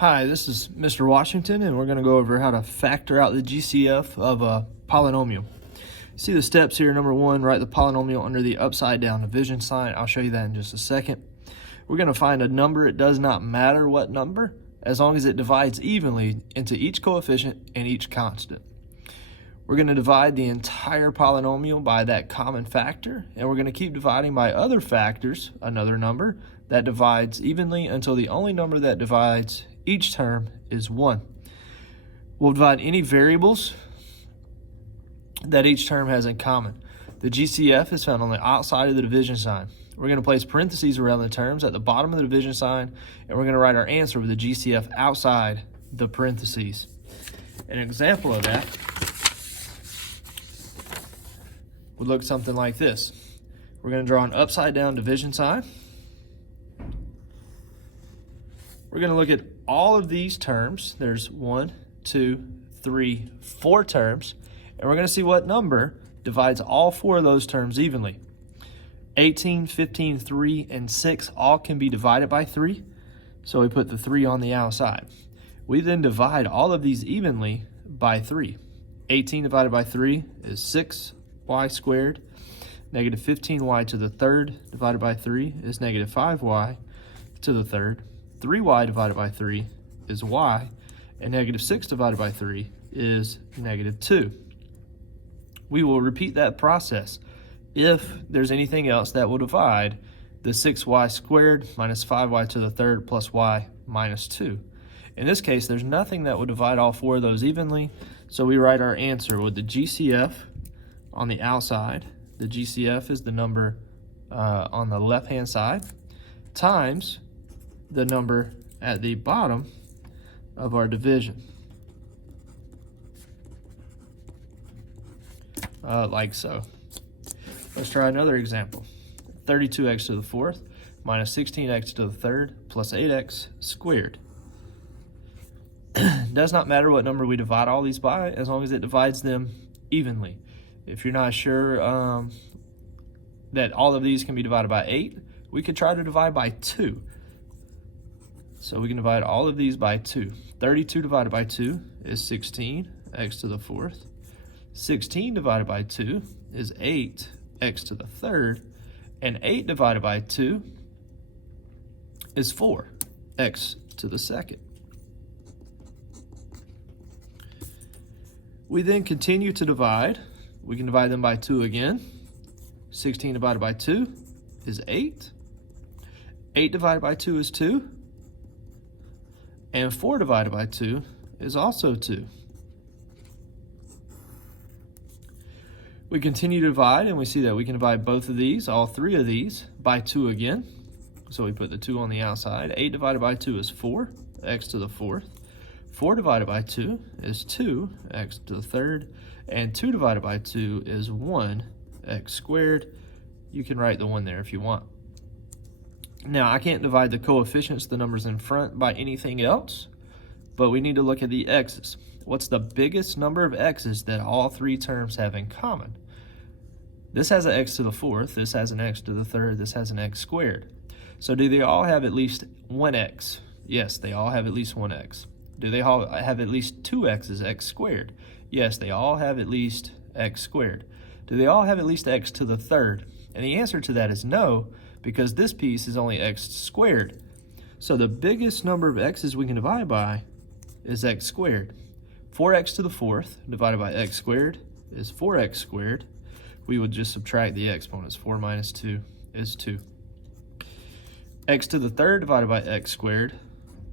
Hi, this is Mr. Washington, and we're going to go over how to factor out the GCF of a polynomial. See the steps here. Number one, write the polynomial under the upside down division sign. I'll show you that in just a second. We're going to find a number. It does not matter what number, as long as it divides evenly into each coefficient and each constant. We're going to divide the entire polynomial by that common factor, and we're going to keep dividing by other factors, another number, that divides evenly until the only number that divides each term is 1. We'll divide any variables that each term has in common. The GCF is found on the outside of the division sign. We're going to place parentheses around the terms at the bottom of the division sign, and we're going to write our answer with the GCF outside the parentheses. An example of that would look something like this. We're going to draw an upside down division sign. We're going to look at all of these terms. There's 1, 2, 3, 4 terms, and we're going to see what number divides all 4 of those terms evenly. 18, 15, 3, and 6 all can be divided by 3, so we put the 3 on the outside. We then divide all of these evenly by 3. 18 divided by 3 is 6y squared. Negative 15y to the third divided by 3 is negative 5y to the third. 3y divided by 3 is y, and negative 6 divided by 3 is negative 2. We will repeat that process if there's anything else that will divide the 6y squared minus 5y to the third plus y minus 2. In this case, there's nothing that will divide all 4 of those evenly, so we write our answer with the GCF on the outside. The GCF is the number on the left-hand side times the number at the bottom of our division, like so. Let's try another example. 32x to the fourth minus 16x to the third plus 8x squared. Does not matter what number we divide all these by, as long as it divides them evenly. If you're not sure that all of these can be divided by 8, we could try to divide by 2. So we can divide all of these by 2. 32 divided by 2 is 16, x to the fourth. 16 divided by 2 is 8, x to the third. And 8 divided by 2 is 4, x to the second. We then continue to divide. We can divide them by 2 again. 16 divided by 2 is 8. 8 divided by 2 is 2. And 4 divided by 2 is also 2. We continue to divide, and we see that we can divide both of these, all 3 of these, by 2 again. So we put the 2 on the outside. 8 divided by 2 is 4, x to the fourth. 4 divided by 2 is 2, x to the third. And 2 divided by 2 is 1, x squared. You can write the 1 there if you want. Now, I can't divide the coefficients, the numbers in front, by anything else, but we need to look at the x's. What's the biggest number of x's that all 3 terms have in common? This has an x to the fourth, this has an x to the third, this has an x squared. So do they all have at least 1x? Yes, they all have at least 1x. Do they all have at least 2 x's, x squared? Yes, they all have at least x squared. Do they all have at least x to the third? And the answer to that is no, because this piece is only x squared. So the biggest number of x's we can divide by is x squared. 4x to the fourth divided by x squared is 4x squared. We would just subtract the exponents. 4 minus 2 is 2. X to the third divided by x squared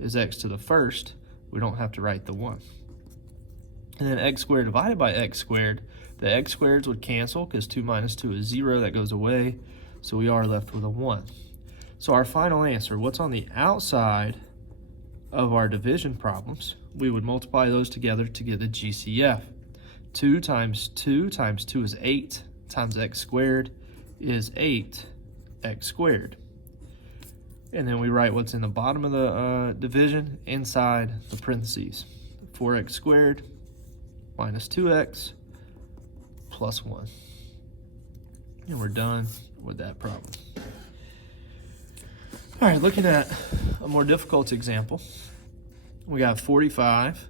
is x to the first. We don't have to write the 1. And then x squared divided by x squared, the x squareds would cancel because 2 minus 2 is 0. That goes away. So we are left with a 1. So our final answer, what's on the outside of our division problems, we would multiply those together to get the GCF. 2 times 2 times 2 is 8 times x squared is 8x squared. And then we write what's in the bottom of the division inside the parentheses. 4x squared minus 2x plus 1. And we're done with that problem. All right, looking at a more difficult example. we got 45,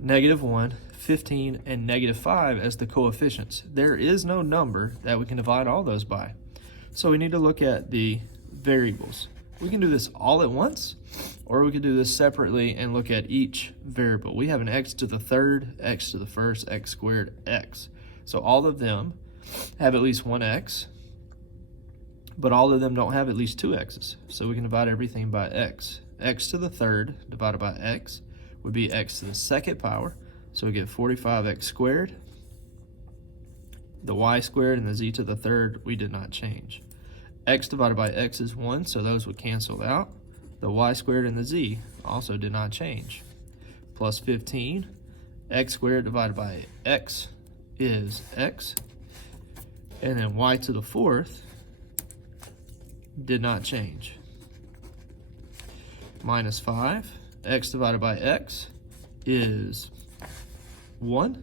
-1, 15, and -5 as the coefficients. There is no number that we can divide all those by. So we need to look at the variables. We can do this all at once, or we can do this separately and look at each variable. We have an x to the third, x to the first, x squared, x. So all of them have at least one x, but all of them don't have at least two x's. So we can divide everything by x. X to the third divided by x would be x to the second power. So we get 45x squared. The y squared and the z to the third, we did not change. X divided by x is 1, so those would cancel out. The y squared and the z also did not change. Plus 15, x squared divided by x is x. And then y to the fourth did not change. Minus 5, x divided by x is 1.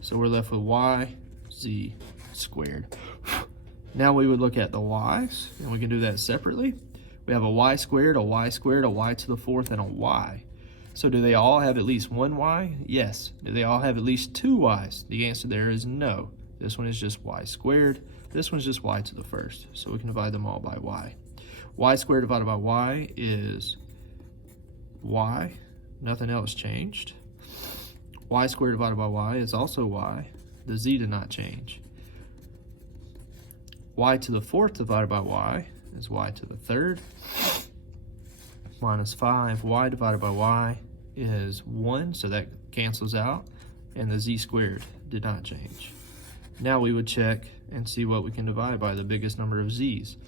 So we're left with y, z squared. Now we would look at the y's, and we can do that separately. We have a y squared, a y squared, a y to the fourth, and a y. So do they all have at least one y? Yes. Do they all have at least two y's? The answer there is no. This one is just y squared. This one's just y to the first. So we can divide them all by y. Y squared divided by y is y. Nothing else changed. Y squared divided by y is also y. The z did not change. Y to the fourth divided by y is y to the third. Minus 5, y divided by y is 1, so that cancels out. And the z squared did not change. Now we would check and see what we can divide by the biggest number of z's.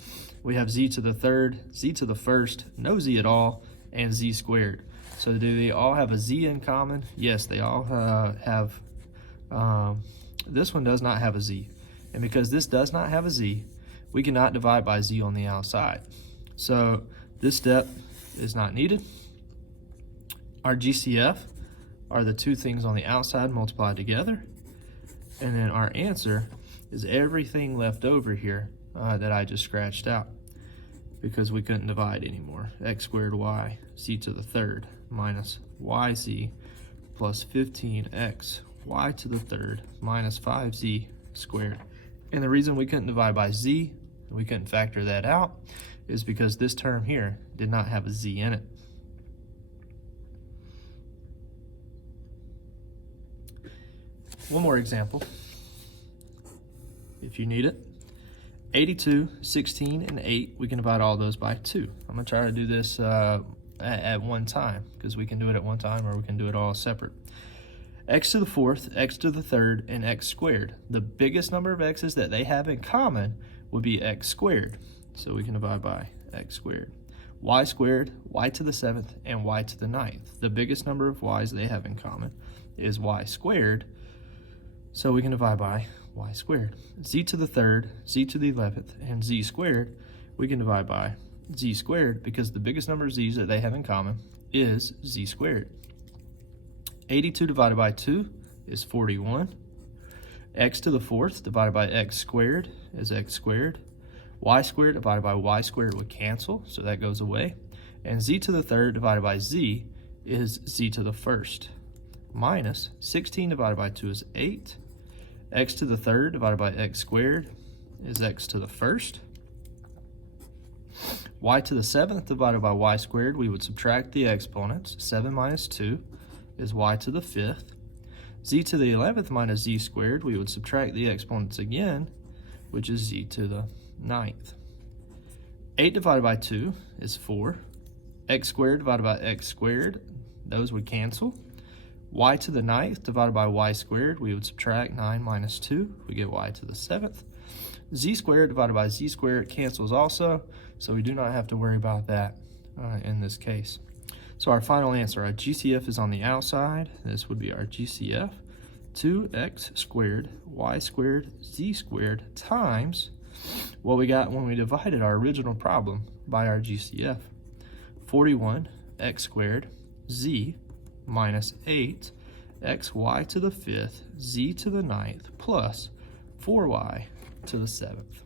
We have z to the third, z to the first, no z at all, and z squared. So do they all have a z in common? Yes, they all have. This one does not have a z. And because this does not have a z, we cannot divide by z on the outside. So this step is not needed. Our GCF are the two things on the outside multiplied together. And then our answer is everything left over here that I just scratched out because we couldn't divide anymore. X squared y, z to the third, minus yz plus 15x y to the third minus 5z squared. And the reason we couldn't divide by z, we couldn't factor that out, is because this term here did not have a z in it. One more example, if you need it. 82, 16, and 8, we can divide all those by 2. I'm going to try to do this at one time, because we can do it at one time or we can do it all separate. X to the fourth, x to the third, and x squared. The biggest number of x's that they have in common would be x squared. So we can divide by x squared. Y squared, y to the seventh, and y to the ninth. The biggest number of y's they have in common is y squared. So we can divide by y squared. Z to the third, z to the 11th, and z squared, we can divide by z squared because the biggest number of z's that they have in common is z squared. 82 divided by 2 is 41. X to the fourth divided by x squared is x squared. Y squared divided by y squared would cancel, so that goes away. And z to the third divided by z is z to the first. Minus 16 divided by 2 is 8. X to the third divided by x squared is x to the first. Y to the seventh divided by y squared, we would subtract the exponents. 7 minus 2 is y to the fifth. Z to the 11th minus z squared, we would subtract the exponents again, which is z to the ninth. 8 divided by 2 is 4. X squared divided by x squared, those would cancel. Y to the ninth divided by y squared, we would subtract 9 minus 2, we get y to the seventh. Z squared divided by z squared cancels also, so we do not have to worry about that in this case. So our final answer, our GCF is on the outside. This would be our GCF, 2x squared, y squared, z squared times what we got when we divided our original problem by our GCF. 41 x squared, z minus 8, xy to the fifth, z to the ninth, plus 4y to the seventh.